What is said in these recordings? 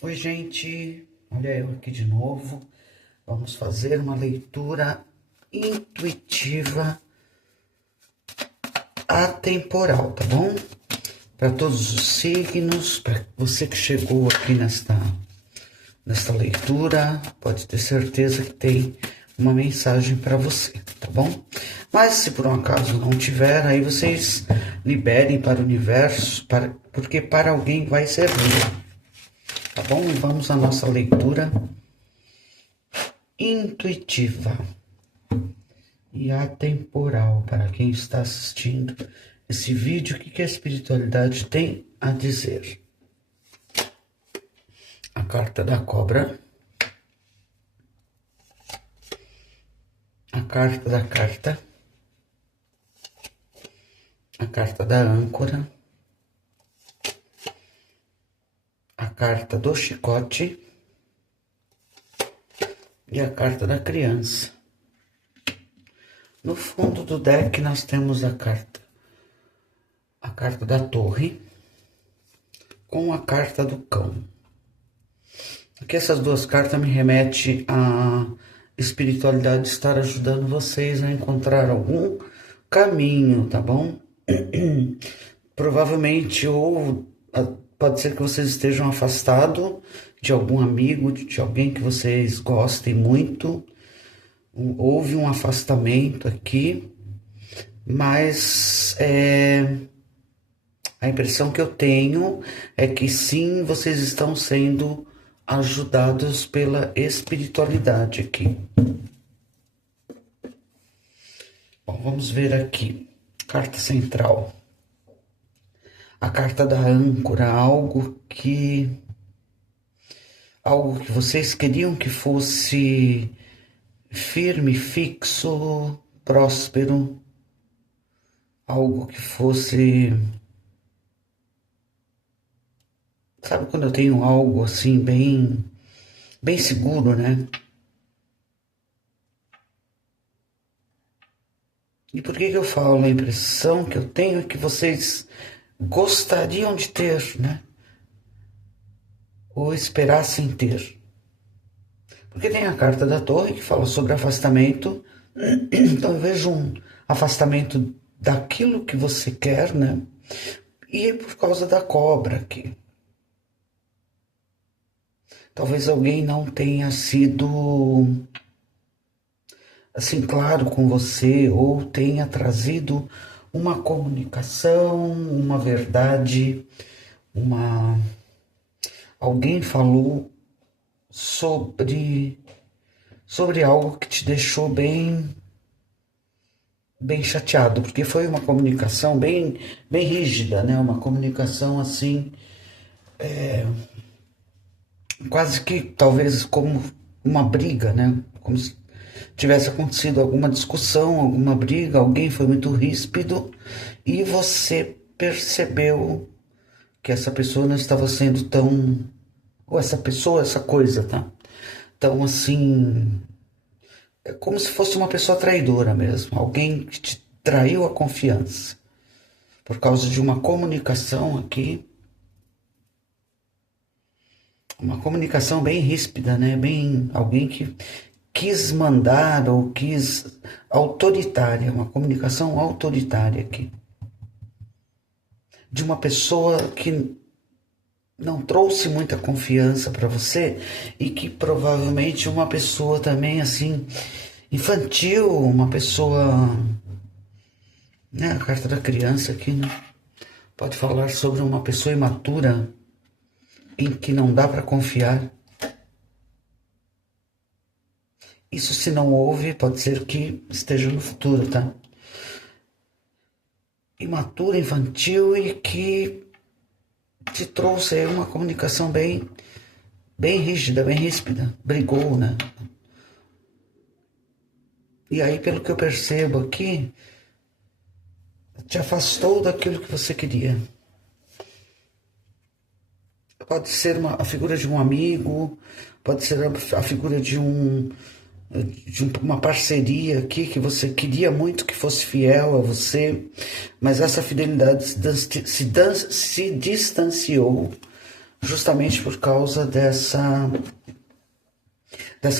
Oi, gente, olha eu aqui de novo. Vamos fazer uma leitura intuitiva atemporal, tá bom? Para todos os signos, para você que chegou aqui nesta leitura, pode ter certeza que tem uma mensagem para você, tá bom? Mas se por um acaso não tiver, aí vocês liberem para o universo, porque para alguém vai servir. Tá bom? E vamos à nossa leitura intuitiva e atemporal para quem está assistindo esse vídeo. O que a espiritualidade tem a dizer? A carta da cobra, a carta da carta, a carta da âncora, a carta do chicote e a carta da criança. No fundo do deck nós temos a carta da torre com a carta do cão. Aqui essas duas cartas me remetem à espiritualidade estar ajudando vocês a encontrar algum caminho, tá bom? Provavelmente, ou pode ser que vocês estejam afastados de algum amigo, de alguém que vocês gostem muito. Houve um afastamento aqui, mas a impressão que eu tenho é que sim, vocês estão sendo ajudados pela espiritualidade aqui. Bom, vamos ver aqui. Carta central. A carta da âncora, algo que vocês queriam que fosse firme, fixo, próspero, algo que fosse, sabe quando eu tenho algo assim bem seguro, né? E por que eu falo? A impressão que eu tenho é que vocês gostariam de ter, né? Ou esperassem ter. Porque tem a carta da torre que fala sobre afastamento. Então eu vejo um afastamento daquilo que você quer, né? E por causa da cobra aqui. Talvez alguém não tenha sido assim claro com você, ou tenha trazido uma comunicação, uma verdade, alguém falou sobre algo que te deixou bem chateado, porque foi uma comunicação bem rígida, né? Uma comunicação assim, quase que talvez como uma briga, né? Como se tivesse acontecido alguma discussão, alguma briga, alguém foi muito ríspido e você percebeu que essa pessoa não estava sendo tão, ou essa pessoa, essa coisa, tá? Então, assim, é como se fosse uma pessoa traidora mesmo, alguém que te traiu a confiança por causa de uma comunicação aqui, uma comunicação bem ríspida, né? Bem, alguém que quis mandar ou quis autoritária, uma comunicação autoritária aqui. De uma pessoa que não trouxe muita confiança para você e que provavelmente uma pessoa também assim infantil, uma pessoa, né, a carta da criança aqui, né? Pode falar sobre uma pessoa imatura em que não dá para confiar. Isso, se não houve, pode ser que esteja no futuro, tá? Imatura, infantil e que te trouxe aí uma comunicação bem rígida, bem ríspida. Brigou, né? E aí, pelo que eu percebo aqui, te afastou daquilo que você queria. Pode ser a figura de um amigo, pode ser a figura de uma parceria aqui que você queria muito que fosse fiel a você, mas essa fidelidade se distanciou justamente por causa dessa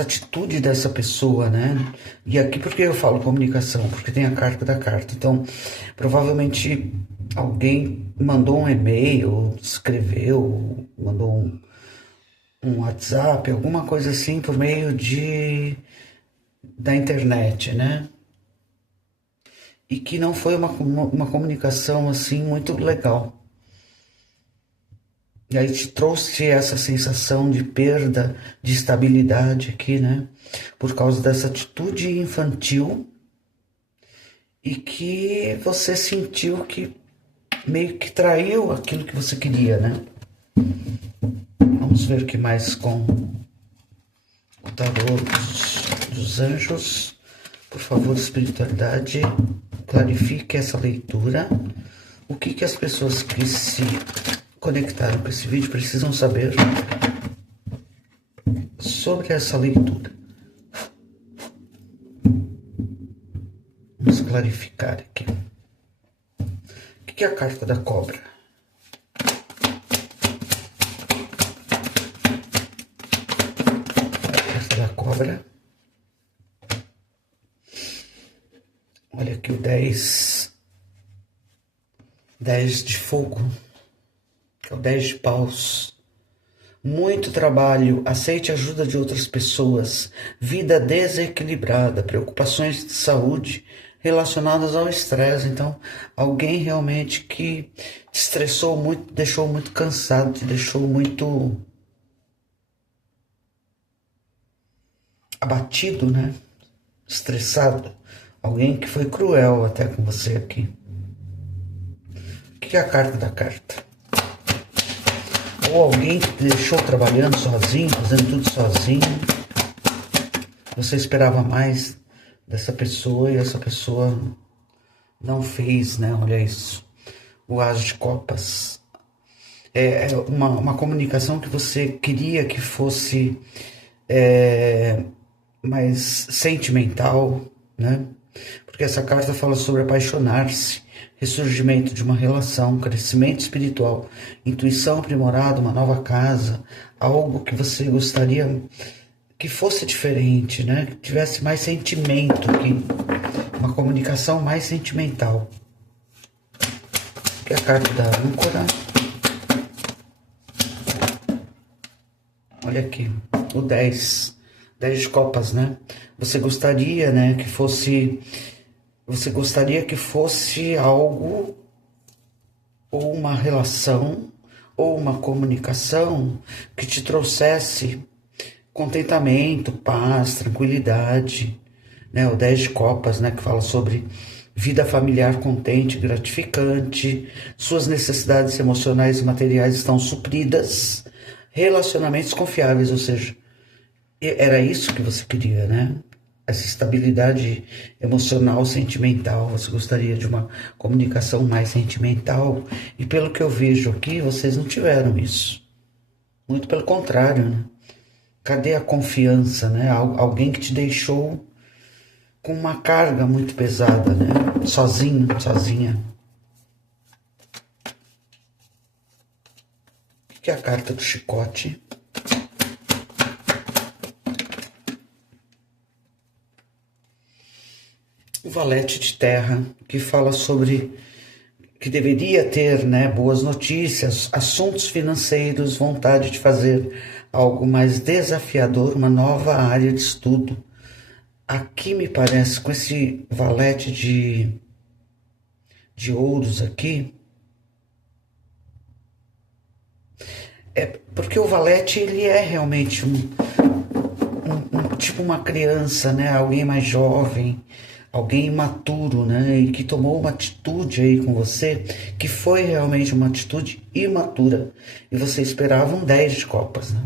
atitude dessa pessoa, né? E aqui por que eu falo comunicação? Porque tem a carta da carta. Então, provavelmente alguém mandou um e-mail, escreveu, mandou um WhatsApp, alguma coisa assim por meio da internet, né? E que não foi uma comunicação assim muito legal. E aí te trouxe essa sensação de perda de estabilidade aqui, né? Por causa dessa atitude infantil e que você sentiu que meio que traiu aquilo que você queria, né? Vamos ver o que mais com o tarô dos anjos. Por favor, espiritualidade, clarifique essa leitura. O que as pessoas que se conectaram com esse vídeo precisam saber sobre essa leitura. Vamos clarificar aqui. O que é a carta da cobra? A carta da cobra. Olha aqui o 10 de fogo, que é o 10 de paus. Muito trabalho, aceite a ajuda de outras pessoas, vida desequilibrada, preocupações de saúde relacionadas ao estresse. Então, alguém realmente que te estressou muito, deixou muito cansado, te deixou muito abatido, né? Estressado. Alguém que foi cruel até com você aqui. O que é a carta da carta? Ou alguém que te deixou trabalhando sozinho, fazendo tudo sozinho. Você esperava mais dessa pessoa e essa pessoa não fez, né? Olha isso. O As de Copas. É uma comunicação que você queria que fosse mais sentimental, né? Porque essa carta fala sobre apaixonar-se, ressurgimento de uma relação, crescimento espiritual, intuição aprimorada, uma nova casa, algo que você gostaria que fosse diferente, né? Que tivesse mais sentimento aqui, uma comunicação mais sentimental. Que é a carta da âncora. Olha aqui, o 10 de copas, né? Você gostaria, né, que fosse... Você gostaria que fosse algo, ou uma relação, ou uma comunicação que te trouxesse contentamento, paz, tranquilidade, né? O 10 de copas, né, que fala sobre vida familiar contente, gratificante, suas necessidades emocionais e materiais estão supridas, relacionamentos confiáveis, ou seja, era isso que você queria, né? Essa estabilidade emocional, sentimental. Você gostaria de uma comunicação mais sentimental. E pelo que eu vejo aqui, vocês não tiveram isso. Muito pelo contrário, né? Cadê a confiança, né? Alguém que te deixou com uma carga muito pesada, né? Sozinho, sozinha. O que é a carta do chicote? O valete de terra, que fala sobre que deveria ter, né, boas notícias, assuntos financeiros, vontade de fazer algo mais desafiador, uma nova área de estudo. Aqui me parece, com esse valete de ouros aqui, é porque o valete ele é realmente tipo uma criança, né, alguém mais jovem, alguém imaturo, né, e que tomou uma atitude aí com você, que foi realmente uma atitude imatura, e você esperava um 10 de copas, né?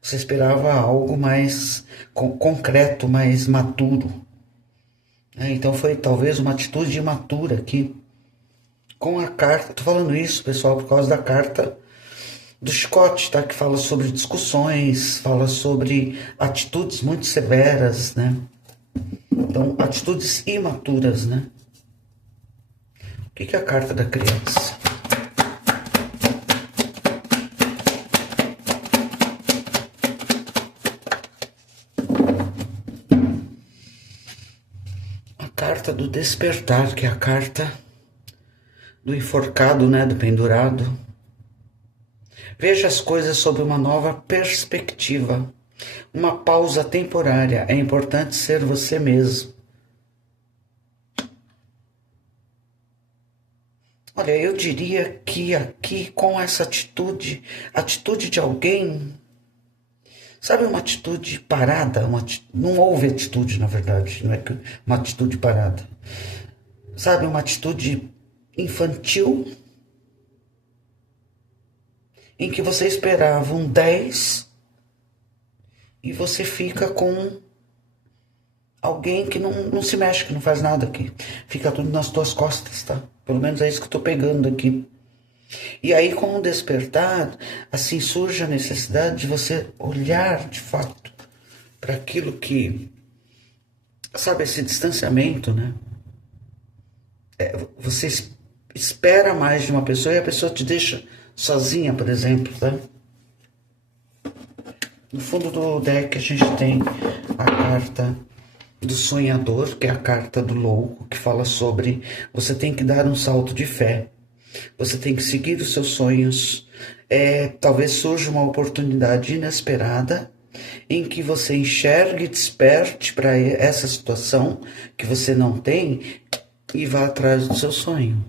Você esperava algo mais concreto, mais maturo, né? Então foi talvez uma atitude imatura aqui, com a carta, tô falando isso, pessoal, por causa da carta do chicote, tá? Que fala sobre discussões, fala sobre atitudes muito severas, né? Então, atitudes imaturas, né? O que é a carta da criança? carta do despertar, que é a carta do enforcado, né, do pendurado. Veja as coisas sob uma nova perspectiva. Uma pausa temporária. É importante ser você mesmo. Olha, eu diria que aqui com essa atitude de alguém, sabe, uma atitude parada, não houve atitude, na verdade, não é que uma atitude parada. Sabe, uma atitude infantil em que você esperava um 10 e você fica com alguém que não se mexe, que não faz nada aqui. Fica tudo nas tuas costas, tá? Pelo menos é isso que eu tô pegando aqui. E aí, com o despertar, assim surge a necessidade de você olhar de fato para aquilo que, sabe, esse distanciamento, né? Você espera mais de uma pessoa e a pessoa te deixa sozinha, por exemplo, tá? No fundo do deck a gente tem a carta do sonhador, que é a carta do louco, que fala sobre você tem que dar um salto de fé, você tem que seguir os seus sonhos. Talvez surja uma oportunidade inesperada em que você enxergue e desperte para essa situação que você não tem e vá atrás do seu sonho,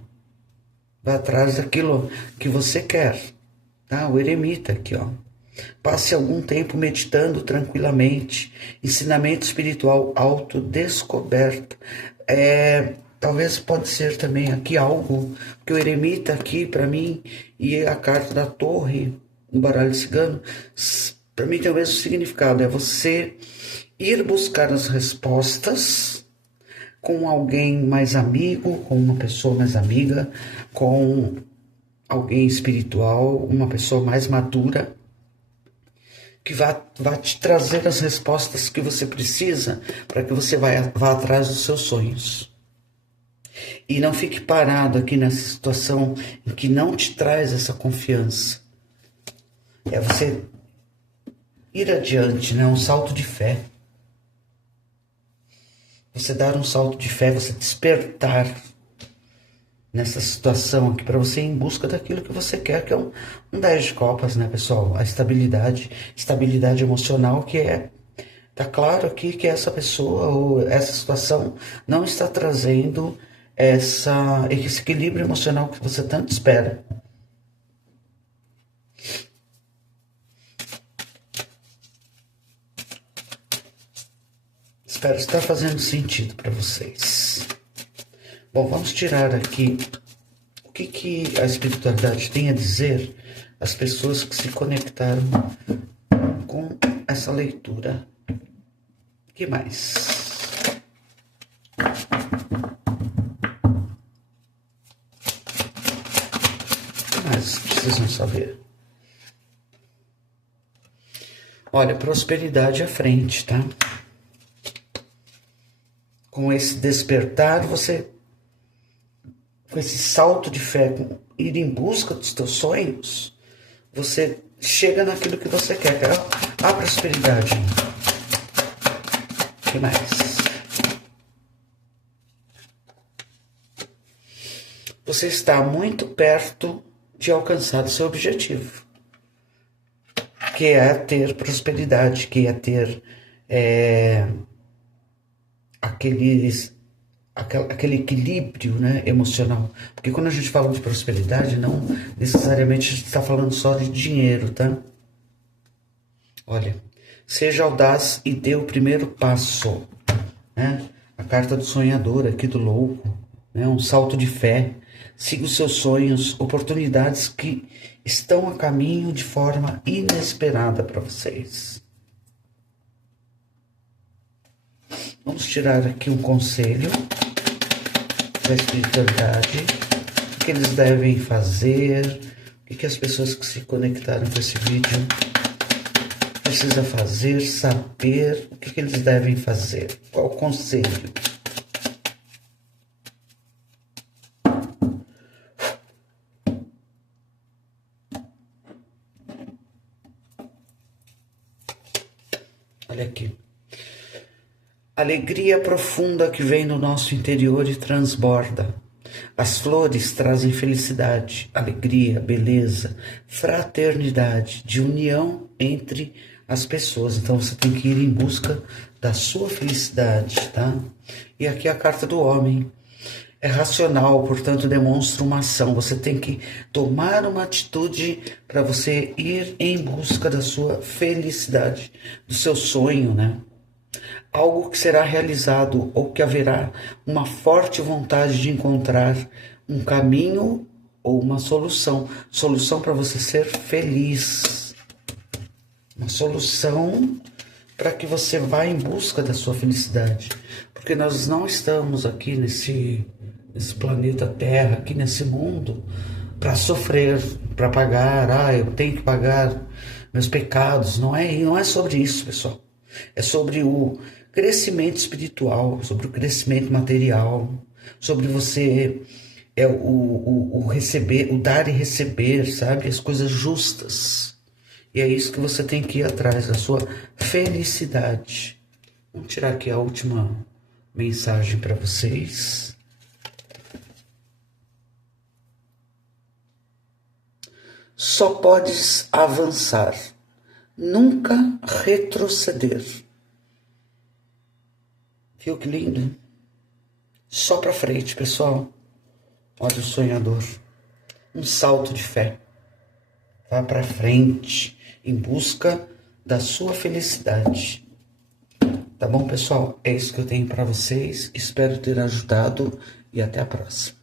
vá atrás daquilo que você quer, tá? O eremita aqui, ó. Passe algum tempo meditando tranquilamente. Ensinamento espiritual, autodescoberta. Talvez pode ser também aqui algo que o eremita aqui para mim e a carta da torre no baralho cigano, para mim tem o mesmo significado. É você ir buscar as respostas com alguém mais amigo, com uma pessoa mais amiga, com alguém espiritual, uma pessoa mais madura, que vá te trazer as respostas que você precisa para que você vá atrás dos seus sonhos. E não fique parado aqui nessa situação em que não te traz essa confiança. É você ir adiante, né? Um salto de fé. Você dar um salto de fé, você despertar nessa situação aqui para você ir em busca daquilo que você quer, que é um 10 de copas, né, pessoal? A estabilidade emocional, que tá claro aqui que essa pessoa ou essa situação não está trazendo esse equilíbrio emocional que você tanto espera. Espero estar fazendo sentido para vocês. Bom, vamos tirar aqui o que a espiritualidade tem a dizer às pessoas que se conectaram com essa leitura. O que mais? O que mais precisam saber? Olha, prosperidade à frente, tá? Com esse despertar, você, com esse salto de fé, com ir em busca dos teus sonhos, você chega naquilo que você quer, que é a prosperidade. O que mais? Você está muito perto de alcançar o seu objetivo, que é ter prosperidade, que é ter aquele equilíbrio, né, emocional. Porque quando a gente fala de prosperidade, não necessariamente a gente está falando só de dinheiro, tá? Olha, seja audaz e dê o primeiro passo, né? A carta do sonhador aqui, do louco, né? Um salto de fé. Siga os seus sonhos, oportunidades que estão a caminho de forma inesperada para vocês. Vamos tirar aqui um conselho da espiritualidade, o que eles devem fazer, o que as pessoas que se conectaram com esse vídeo precisam fazer, saber o que eles devem fazer, qual o conselho. Olha aqui. Alegria profunda que vem do nosso interior e transborda. As flores trazem felicidade, alegria, beleza, fraternidade, de união entre as pessoas. Então você tem que ir em busca da sua felicidade, tá? E aqui a carta do homem. É racional, portanto demonstra uma ação. Você tem que tomar uma atitude para você ir em busca da sua felicidade, do seu sonho, né? Algo que será realizado ou que haverá uma forte vontade de encontrar um caminho ou uma solução. Solução para você ser feliz. Uma solução para que você vá em busca da sua felicidade. Porque nós não estamos aqui nesse planeta Terra, aqui nesse mundo, para sofrer, para pagar, eu tenho que pagar meus pecados. Não é sobre isso, pessoal. É sobre o crescimento espiritual, sobre o crescimento material, sobre você o receber, o dar e receber, sabe? As coisas justas. E é isso que você tem que ir atrás, da sua felicidade. Vamos tirar aqui a última mensagem para vocês. Só podes avançar, nunca retroceder. Viu que lindo? Só para frente, pessoal. Olha o sonhador. Um salto de fé. Vá para frente em busca da sua felicidade. Tá bom, pessoal? É isso que eu tenho para vocês. Espero ter ajudado e até a próxima.